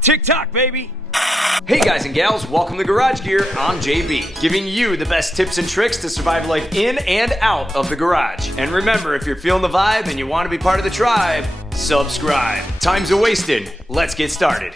TikTok, baby! Hey guys and gals, welcome to Garage Gear. I'm JB, giving you the best tips and tricks to survive life in and out of the garage. And remember, if you're feeling the vibe and you want to be part of the tribe, subscribe. Time's a-wasted. Let's get started.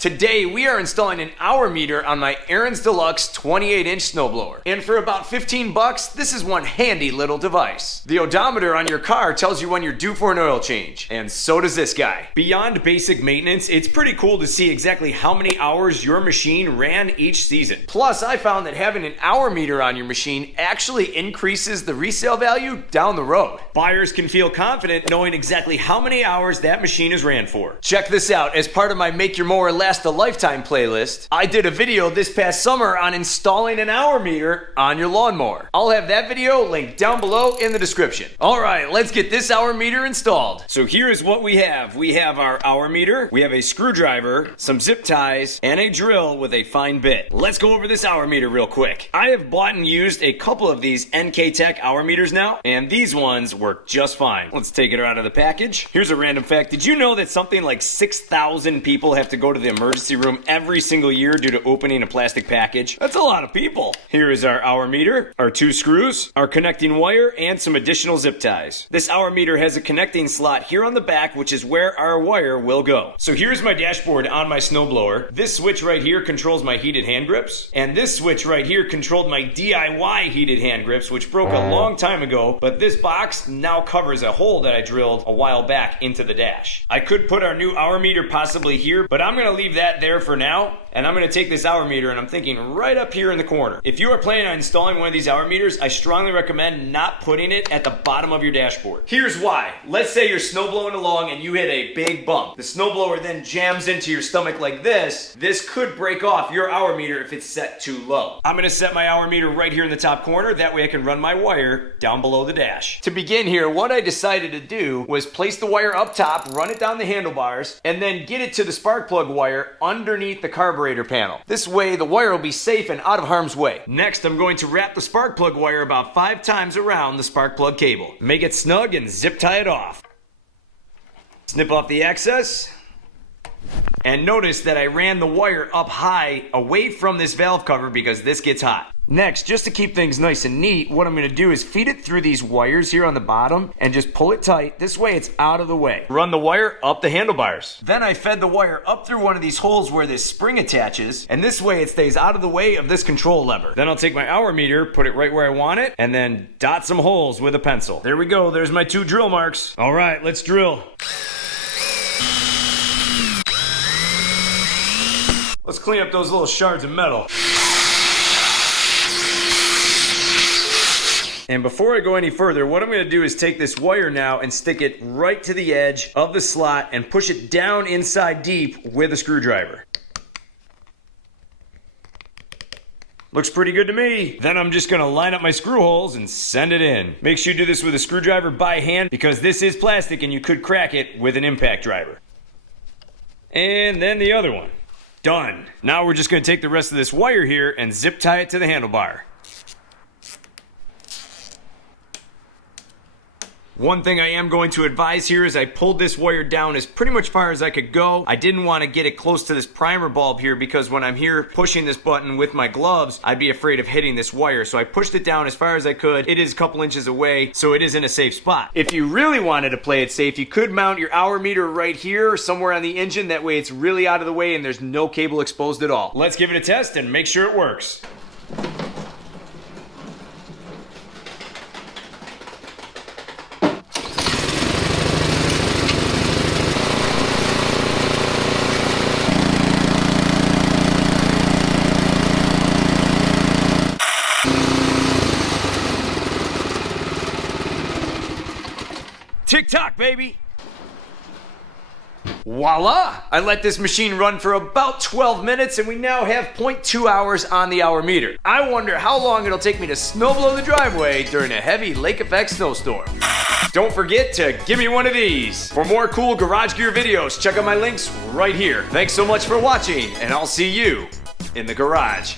Today, we are installing an hour meter on my Aaron's Deluxe 28-inch snowblower. And for about 15 bucks, this is one handy little device. The odometer on your car tells you when you're due for an oil change, and so does this guy. Beyond basic maintenance, it's pretty cool to see exactly how many hours your machine ran each season. Plus, I found that having an hour meter on your machine actually increases the resale value down the road. Buyers can feel confident knowing exactly how many hours that machine is ran for. Check this out, as part of my Make Your Mower Last a Lifetime playlist, I did a video this past summer on installing an hour meter on your lawnmower. I'll have that video linked down below in the description. Alright, let's get this hour meter installed. So here is what we have. We have our hour meter, we have a screwdriver, some zip ties, and a drill with a fine bit. Let's go over this hour meter real quick. I have bought and used a couple of these NK Tech hour meters now, and these ones work just fine. Let's take it out of the package. Here's a random fact. Did you know that something like 6,000 people have to go to the emergency room every single year due to opening a plastic package? That's a lot of people. Here is our hour meter, our two screws, our connecting wire, and some additional zip ties. This hour meter has a connecting slot here on the back, which is where our wire will go. So here's my dashboard on my snowblower. This switch right here controls my heated hand grips, and this switch right here controlled my DIY heated hand grips, which broke a long time ago, but this box now covers a hole that I drilled a while back into the dash. I could put our new hour meter possibly here, but I'm gonna leave that there for now, and I'm going to take this hour meter and I'm thinking right up here in the corner. If you are planning on installing one of these hour meters, I strongly recommend not putting it at the bottom of your dashboard. Here's why. Let's say you're snowblowing along and you hit a big bump. The snowblower then jams into your stomach like this. This could break off your hour meter if it's set too low. I'm going to set my hour meter right here in the top corner. That way I can run my wire down below the dash. To begin here, what I decided to do was place the wire up top, run it down the handlebars, and then get it to the spark plug wire underneath the carburetor panel. This way the wire will be safe and out of harm's way. Next, I'm going to wrap the spark plug wire about 5 times around the spark plug cable. Make it snug and zip tie it off. Snip off the excess. And notice that I ran the wire up high away from this valve cover because this gets hot. Next, just to keep things nice and neat, what I'm going to do is feed it through these wires here on the bottom and just pull it tight. This way it's out of the way. Run the wire up the handlebars. Then I fed the wire up through one of these holes where this spring attaches, and this way it stays out of the way of this control lever. Then I'll take my hour meter, put it right where I want it, and then dot some holes with a pencil. There we go. There's my 2 drill marks. All right, let's drill. Let's clean up those little shards of metal. And before I go any further, what I'm going to do is take this wire now and stick it right to the edge of the slot and push it down inside deep with a screwdriver. Looks pretty good to me. Then I'm just going to line up my screw holes and send it in. Make sure you do this with a screwdriver by hand because this is plastic and you could crack it with an impact driver. And then the other one. Done. Now we're just going to take the rest of this wire here and zip tie it to the handlebar. One thing I am going to advise here is I pulled this wire down as pretty much far as I could go. I didn't want to get it close to this primer bulb here because when I'm here pushing this button with my gloves, I'd be afraid of hitting this wire. So I pushed it down as far as I could. It is a couple inches away, so it is in a safe spot. If you really wanted to play it safe, you could mount your hour meter right here somewhere on the engine. That way it's really out of the way and there's no cable exposed at all. Let's give it a test and make sure it works. TikTok, baby! Voila! I let this machine run for about 12 minutes and we now have 0.2 hours on the hour meter. I wonder how long it'll take me to snowblow the driveway during a heavy lake effect snowstorm. Don't forget to give me one of these. For more cool garage gear videos, check out my links right here. Thanks so much for watching and I'll see you in the garage.